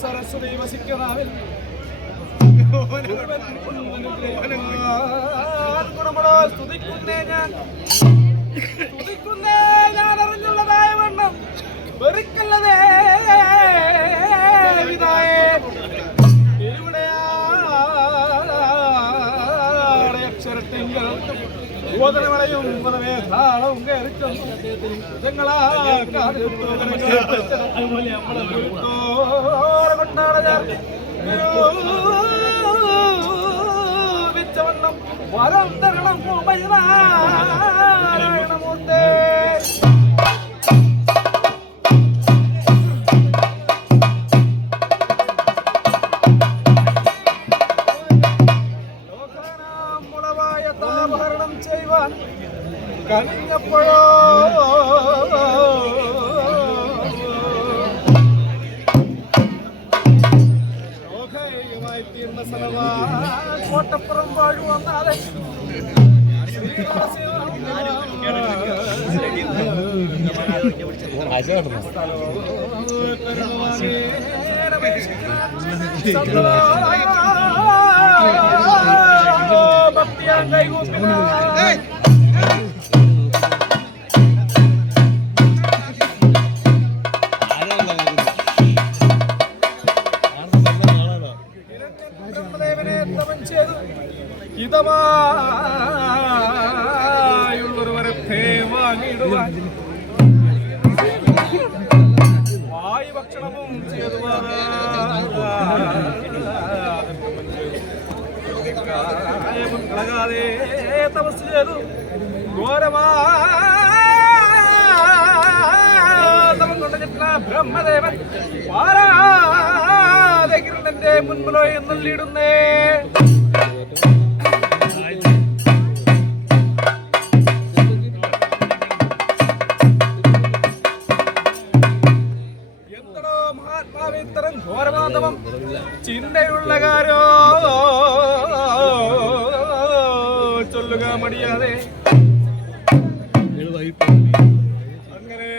സരസ്വതി വസിക്കനാവിൽ സ്തുതിക്കുന്നേ ഞാൻ അറിഞ്ഞുള്ളതായ വണ്ണം വെറുക്കല്ലതേ വിനായേ അക്ഷരത്തിങ്കൾ ോദനമളയും താളവും കൊണ്ടാടവണ്ണം വരം തരണം നാരായണമൂർത്തേ. കഴിഞ്ഞപ്പോഴോ തീർന്ന സ്ഥലമാ കോട്ടപ്പുറം വാഴുവന്നാലെ ഭക്തിയാ കൈകൂപ്പിന ഹിതമായുള്ളൊരുവരത്തെ വാങ്ങിയിടുവാൻ വായു ഭക്ഷണവും ചെയ്തുവാകാതെ തപസ് ചെയ്തു ഘോരമാതമം കൊണ്ടിട്ടുള്ള ബ്രഹ്മദേവൻ പാരാതകിരന്റെ മുൻപിലോ എന്നുള്ളിടുന്നേ. ഇത്തരം ഘോരമാതമം ചിന്തയുള്ള കാരോ ചൊല്ലുക മടിയാതെ. അങ്ങനെ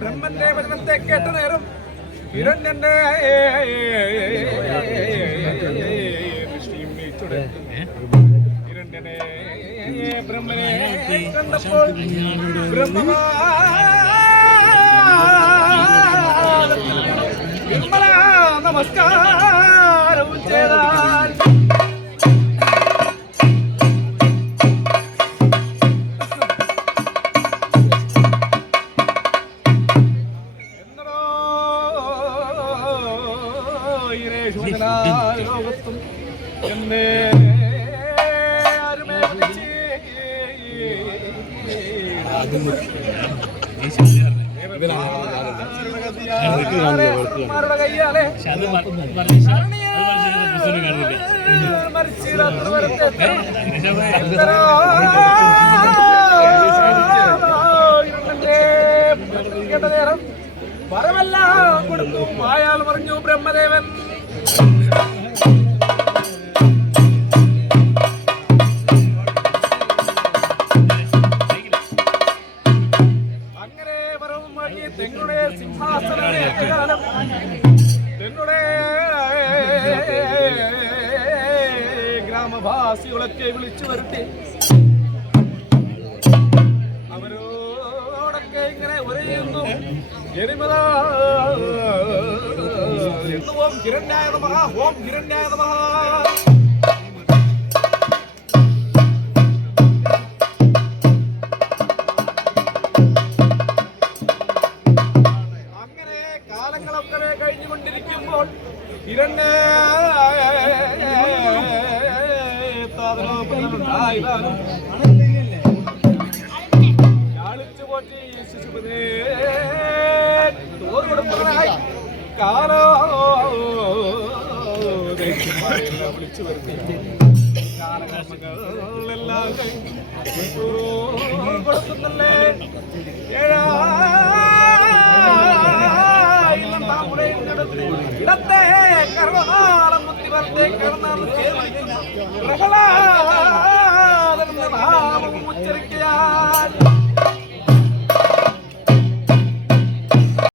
ബ്രഹ്മന്റെ വചനത്തെ കേട്ട നേരം ഹിരണ്യന്റെ ഹിരണ്യനെ ബ്രഹ്മനെ കണ്ടപ്പോൾ ബ്രഹ്മ നമസ്കാരവും ചെയ്താൽ എന്നോ ലോകത്തും എന്നെ ആരുമേ കയ്യാലെ നേരം വരമെല്ലാം കൊടുത്തു. അയാൾ പറഞ്ഞു ബ്രഹ്മദേവൻ തെങ്ങളുടെ സിംഹാസനം തെങ്ങളുടെ ഗ്രാമവാസികളൊക്കെ വിളിച്ചു വരുത്തി അവരോടൊക്കെ ഇങ്ങനെ ഒരേയൊന്നും ഓം ഹിരണ്യായ നമഃ ഓം ഹിരണ്യായ നമഃ. കഴിഞ്ഞുകൊണ്ടിരിക്കുമ്പോൾ ലാളിച്ചു പോറ്റി ശിശുപതിനെ തോറുകൊടുത്തവനായി കാലോ വിളിച്ചു വരുത്തി എല്ലാം കൊടുക്കുന്നല്ലേ. ഇടത്തെ കർണാളം മുത്തി വലത്തെ കർണാളം പ്രഹ്ലാദ